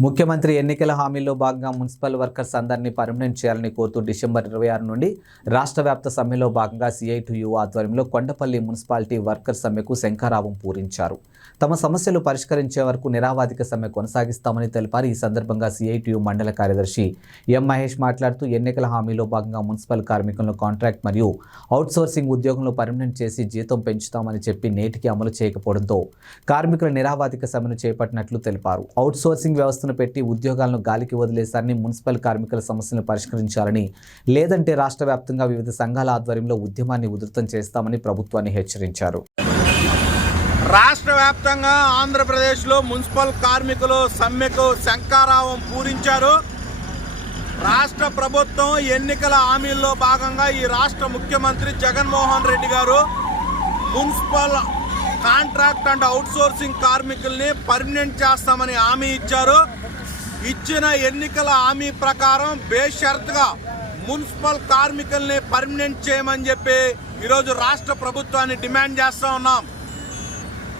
ముఖ్యమంత్రి ఎన్నికల హామీల్లో భాగంగా మున్సిపల్ వర్కర్స్ అందరినీ పర్మనెంట్ చేయాలని కోరుతూ డిసెంబర్ 26 నుండి రాష్ట్ర వ్యాప్త సమ్మెలో భాగంగా CITU ఆధ్వర్యంలో కొండపల్లి మున్సిపాలిటీ వర్కర్స్ సమ్మెకు శంఖారావం పూరించారు. తమ సమస్యలు పరిష్కరించే వరకు నిరావాదిక సమ్మె కొనసాగిస్తామని తెలిపారు. ఈ సందర్భంగా CITU మండల కార్యదర్శి ఎం మహేష్ మాట్లాడుతూ ఎన్నికల హామీలో భాగంగా మున్సిపల్ కార్మికులను కాంట్రాక్ట్ మరియు అవుట్సోర్సింగ్ ఉద్యోగంలో పర్మనెంట్ చేసి జీతం పెంచుతామని చెప్పి నేటికి అమలు చేయకపోవడంతో కార్మికుల నిరావాదిక సమ్మెను చేపట్టినట్లు తెలిపారు. అవుట్సోర్సింగ్ వ్యవస్థ పెట్టి ఉద్యోగాలను గాలికి వదిలేశారని, మున్సిపల్ కార్మికుల సమస్యలను పరిష్కరించాలని, లేదంటే రాష్ట్ర వ్యాప్తంగా వివిధ సంఘాల ఆధ్వర్యంలో ఉద్యమాన్ని ఉధృతం చేస్తామని ప్రభుత్వాన్ని హెచ్చరించారు. రాష్ట్ర వ్యాప్తంగా ఆంధ్రప్రదేశ్లో మున్సిపల్ కార్మికులు సమ్మెకు శంఖారావం పూరించారు. రాష్ట్ర ప్రభుత్వం ఎన్నికల హామీల్లో భాగంగా ఈ రాష్ట్ర ముఖ్యమంత్రి జగన్మోహన్ రెడ్డి గారు మున్సిపల్ కాంట్రాక్ట్ అండ్ అవుట్సోర్సింగ్ కార్మికుల్ని పర్మనెంట్ చేస్తామని హామీ ఇచ్చారు. ఇచ్చిన ఎన్నికల హామీ ప్రకారం బేషరతుగా మున్సిపల్ కార్మికుల్ని పర్మనెంట్ చేయమని చెప్పి ఈరోజు రాష్ట్ర ప్రభుత్వాన్ని డిమాండ్ చేస్తూ ఉన్నాం.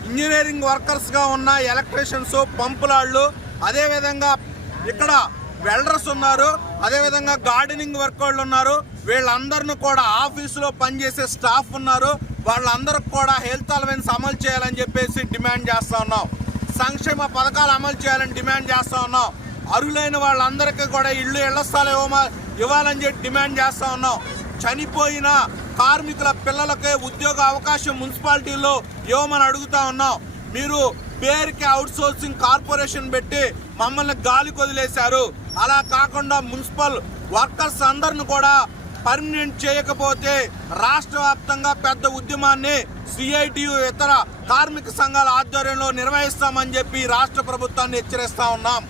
ఇంజనీరింగ్ వర్కర్స్గా ఉన్న ఎలక్ట్రీషియన్స్, పంపులాళ్ళు, అదేవిధంగా ఇక్కడ వెల్డర్స్ ఉన్నారు, అదేవిధంగా గార్డెనింగ్ వర్క్ వాళ్ళు ఉన్నారు. వీళ్ళందరినీ కూడా ఆఫీసులో పనిచేసే స్టాఫ్ ఉన్నారు. వాళ్ళందరికి కూడా హెల్త్ అలవెన్స్ అమలు చేయాలని చెప్పేసి డిమాండ్ చేస్తూ ఉన్నాం. సంక్షేమ పథకాలు అమలు చేయాలని డిమాండ్ చేస్తూ ఉన్నాం. అర్హులైన వాళ్ళందరికీ కూడా ఇళ్ల స్థలం ఇవ్వాలని చెప్పి డిమాండ్ చేస్తూ ఉన్నాం. చనిపోయిన కార్మికుల పిల్లలకే ఉద్యోగ అవకాశం మున్సిపాలిటీలో ఇవ్వమని అడుగుతా ఉన్నాం. మీరు పేరుకి అవుట్సోర్సింగ్ కార్పొరేషన్ పెట్టి మమ్మల్ని గాలికి వదిలేశారు. అలా కాకుండా మున్సిపల్ వర్కర్స్ అందరిని కూడా పర్మనెంట్ చేయకపోతే రాష్ట్ర వ్యాప్తంగా పెద్ద ఉద్యమాన్ని CITU ఇతర కార్మిక సంఘాల ఆధ్వర్యంలో నిర్వహిస్తామని చెప్పి రాష్ట్ర ప్రభుత్వాన్ని హెచ్చరిస్తా ఉన్నాం.